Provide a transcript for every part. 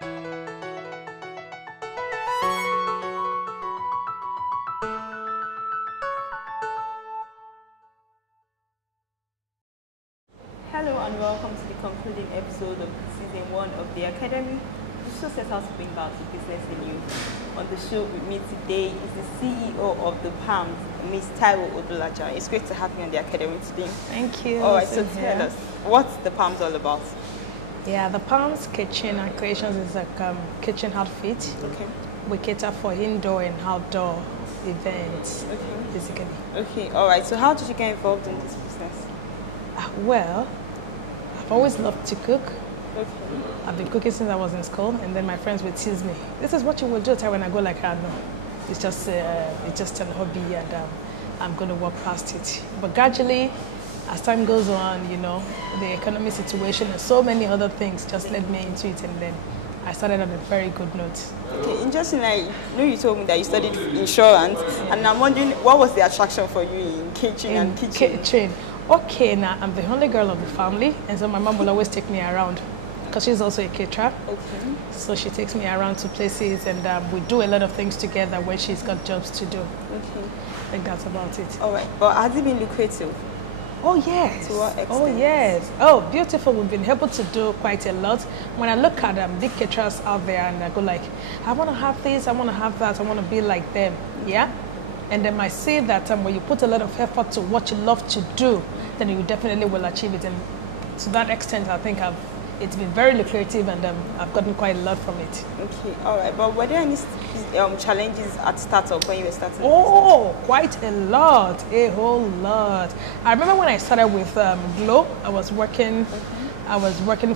Hello and welcome to the concluding episode of season 1 of the Academy. The show sets out to bring back the business in you. On the show with me today is the CEO of the Palms, Miss Taiwo Odulaja. It's great to have you on the Academy today. Thank you. All right, so tell us, what's the Palms all about? Yeah, the Palms Kitchen and Creations is a kitchen outfit. Okay. We cater for indoor and outdoor events, basically. Okay, all right. So how did you get involved in this business? Well, I've always loved to cook. Okay. I've been cooking since I was in school, and then my friends would tease me, "This is what you will do." When I go like, "Ah, no, it's just a hobby, and I'm going to walk past it." But gradually, as time goes on, you know, the economic situation and so many other things just led me into it, and then I started on a very good note. Okay, interesting. I know you told me that you studied insurance, and I'm wondering what was the attraction for you in catering and kitchen? Catering. Okay, now I'm the only girl of the family, and so my mom will always take me around because she's also a caterer. Okay. So she takes me around to places, and we do a lot of things together when she's got jobs to do. Okay. I think that's about it. All right, but has it been lucrative? Oh yes. To what extent? Oh yes. Oh, beautiful. We've been able to do quite a lot. When I look at big caterers out there, and I go like, I want to have this, I want to have that, I want to be like them. Yeah. And then I see that when you put a lot of effort to what you love to do, then you definitely will achieve it. And to that extent, I think it's been very lucrative, and I've gotten quite a lot from it. Okay, all right. But were there any challenges at startup when you were starting? Oh, quite a lot, a whole lot. I remember when I started with Glow, I was working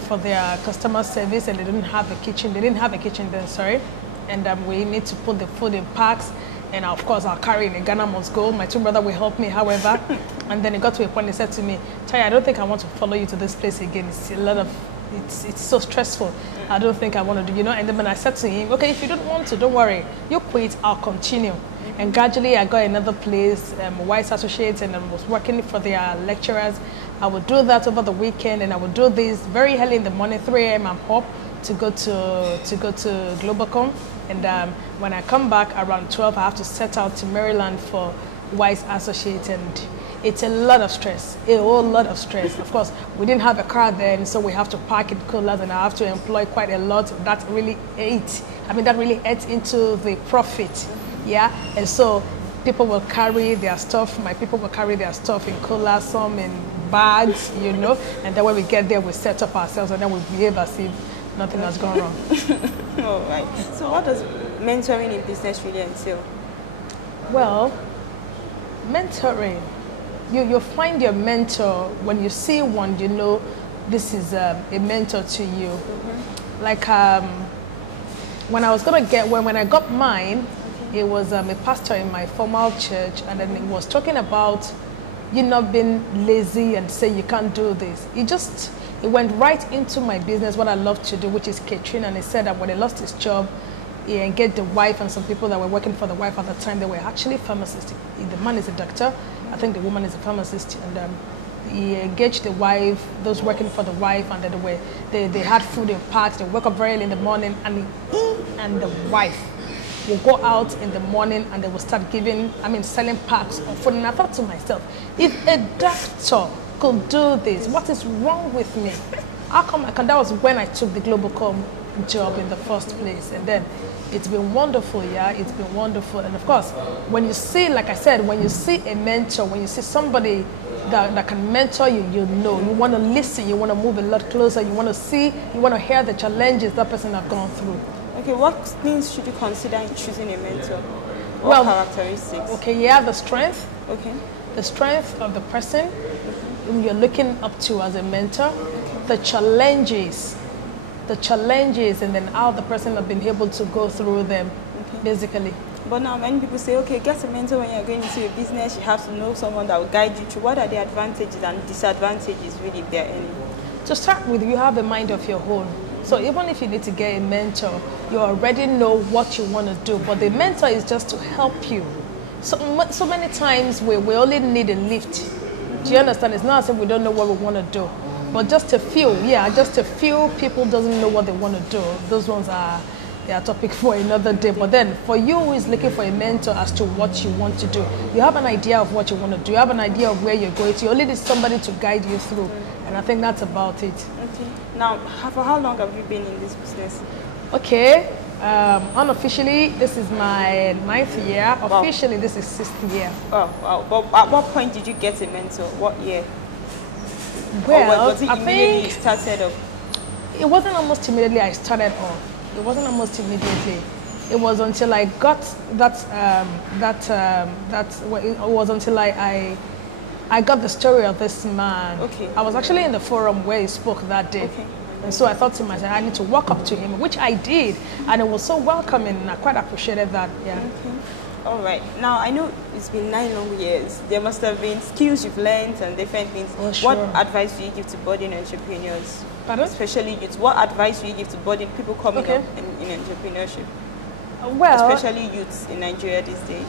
for their customer service, and they didn't have a kitchen. They didn't have a kitchen then, sorry. And we need to put the food in packs. And of course, I'll carry in a Ghana must go. My twin brother will help me, however. And then it got to a point, he said to me, "Tai, I don't think I want to follow you to this place again. It's so stressful. I don't think I want to do, you know." And then when I said to him, "Okay, if you don't want to, don't worry. You quit, I'll continue." And gradually, I got another place, Wise Associates, and I was working for their lecturers. I would do that over the weekend, and I would do this very early in the morning, 3 a.m. I'm up to go to Globacom. And when I come back around 12, I have to set out to Maryland for Wise Associates, and it's a lot of stress, a whole lot of stress. Of course, we didn't have a car then, so we have to park in coolers, and I have to employ quite a lot. That really ate into the profit, yeah. And so people will carry their stuff. My people will carry their stuff in coolers, some in bags, you know. And then when we get there, we set up ourselves, and then we behave as if nothing has gone wrong. All right. So what does mentoring in business really entail? Well, mentoring, you find your mentor. When you see one, you know this is a mentor to you. Like when I got mine, it was a pastor in my formal church, and then he was talking about you not being lazy and say you can't do this. It went right into my business, what I love to do, which is catering. And he said that when he lost his job, he engaged the wife and some people that were working for the wife at the time. They were actually pharmacists. The man is a doctor. I think the woman is a pharmacist. And he engaged the wife, those working for the wife, and then they had food in packs. They woke up very early in the morning, and he and the wife will go out in the morning, and they will start selling packs of food. And I thought to myself, if a doctor could do this, what is wrong with me? How come I can? That was when I took the Globacom job in the first place, and then it's been wonderful. Yeah, it's been wonderful. And of course, when you see, like I said, when you see a mentor, when you see somebody that can mentor you, you know, you want to listen, you want to move a lot closer, you want to hear the challenges that person have gone through. Okay, what things should you consider in choosing a mentor? What characteristics? Okay, you have the strength. Okay. The strength of the person whom you're looking up to as a mentor, the challenges, and then how the person has been able to go through them, basically. But now many people say, okay, get a mentor when you're going into a business. You have to know someone that will guide you through. What are the advantages and disadvantages, really, if there are any? To start with, you have a mind of your own. So even if you need to get a mentor, you already know what you want to do. But the mentor is just to help you. So many times we only need a lift. Do you understand? It's not as if we don't know what we want to do. But just a few, yeah, just a few people doesn't know what they want to do. Those ones are a topic for another day. But then for you who is looking for a mentor as to what you want to do, you have an idea of what you want to do, you have an idea of where you're going to, you only need somebody to guide you through. And I think that's about it. Okay. Now, for how long have you been in this business? Okay. Unofficially, this is my 9th year. Officially, this is 6th year. Oh, wow. But at what point did you get a mentor? What year? Well, was it immediately you started up? It wasn't almost immediately I started off. It wasn't almost immediately. It was until I got it was until I got the story of this man. Okay. I was actually in the forum where he spoke that day. Okay. And so I thought to myself, I need to walk up to him, which I did. And it was so welcoming, and I quite appreciated that, yeah. Okay. All right. Now, I know it's been 9 long years. There must have been skills you've learned and different things. Oh, sure. What advice do you give to budding entrepreneurs? Pardon? Especially youth. What advice do you give to budding people coming Okay. up in entrepreneurship? Well, Especially youths in Nigeria these days.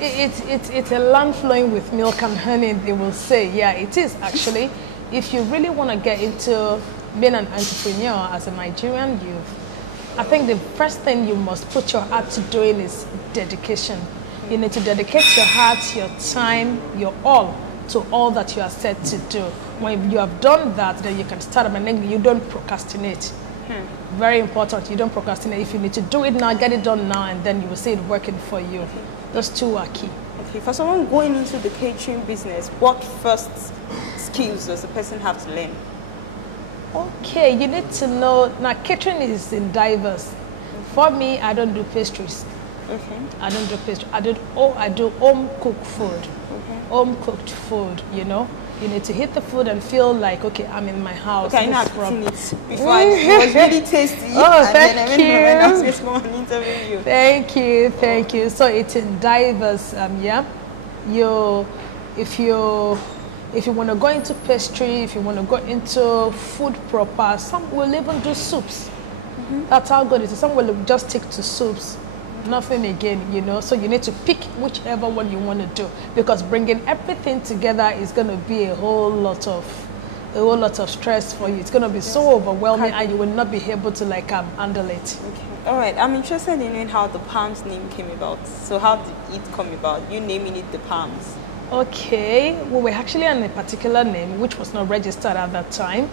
It's a land flowing with milk and honey, they will say. Yeah, it is actually. If you really want to get into being an entrepreneur as a Nigerian youth, I think the first thing you must put your heart to doing is dedication. You need to dedicate your heart, your time, your all to all that you are set to do. When you have done that, then you can start up, and then you don't procrastinate. Very important, you don't procrastinate. If you need to do it now, get it done now, and then you will see it working for you. Those two are key. Okay, for someone going into the catering business, what first skills does the person have to learn? Okay, you need to know, now catering is in diverse. For me, I don't do pastries. Okay. I don't do pastry. I do home cooked food. Okay. Home cooked food, you know. You need to hit the food and feel like, okay, I'm in my house. Okay, I know I've seen it before. It was really tasty. Oh, and thank then I went to my you. this morning interviewing you. Thank you, thank you. So it's in diverse, yeah. If you want to go into pastry, if you want to go into food proper, some will even do soups. That's how good it is. Some will just stick to soups, nothing again, you know. So you need to pick whichever one you want to do, because bringing everything together is going to be a whole lot of stress for you. It's going to be so overwhelming, and you will not be able to handle it. Okay. All right. I'm interested in knowing how the Palms name came about. So how did it come about? You naming it the Palms? Okay, we were actually on a particular name which was not registered at that time,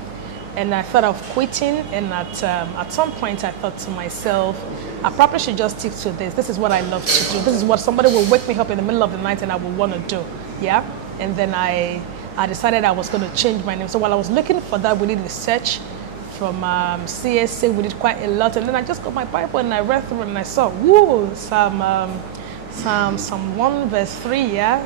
and I thought of quitting. And at some point, I thought to myself, I probably should just stick to this. This is what I love to do. This is what somebody will wake me up in the middle of the night and I will want to do. Yeah, and then I decided I was going to change my name. So while I was looking for that, we did research from CSA. We did quite a lot, and then I just got my Bible and I read through and I saw, Psalm 1 verse 3. Yeah.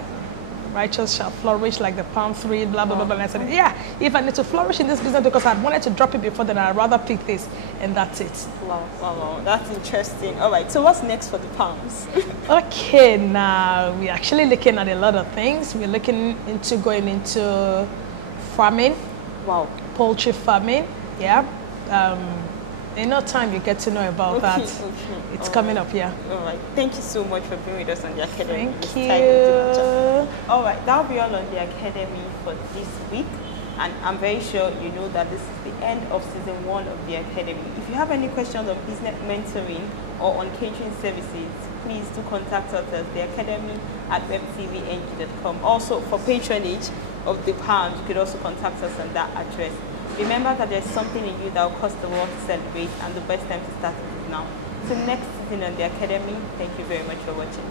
Righteous shall flourish like the palm tree, blah, blah, blah, blah. And I said, yeah, if I need to flourish in this business because I wanted to drop it before, then I'd rather pick this. And that's it. Wow. That's interesting. All right. So what's next for the Palms? Okay, now we're actually looking at a lot of things. We're looking into going into farming. Wow. Poultry farming. Yeah. In no time you get to know about that. Okay. It's coming up, yeah. All right. Thank you so much for being with us on the Academy. Thank you. All right. That'll be all on the Academy for this week. And I'm very sure you know that this is the end of season 1 of the Academy. If you have any questions on business mentoring or on catering services, please do contact us at the academy@webtvng.com. Also, for patronage of the Palms, you could also contact us on that address. Remember that there's something in you that will cost the world to celebrate, and the best time to start it is now. So next season on the Academy, thank you very much for watching.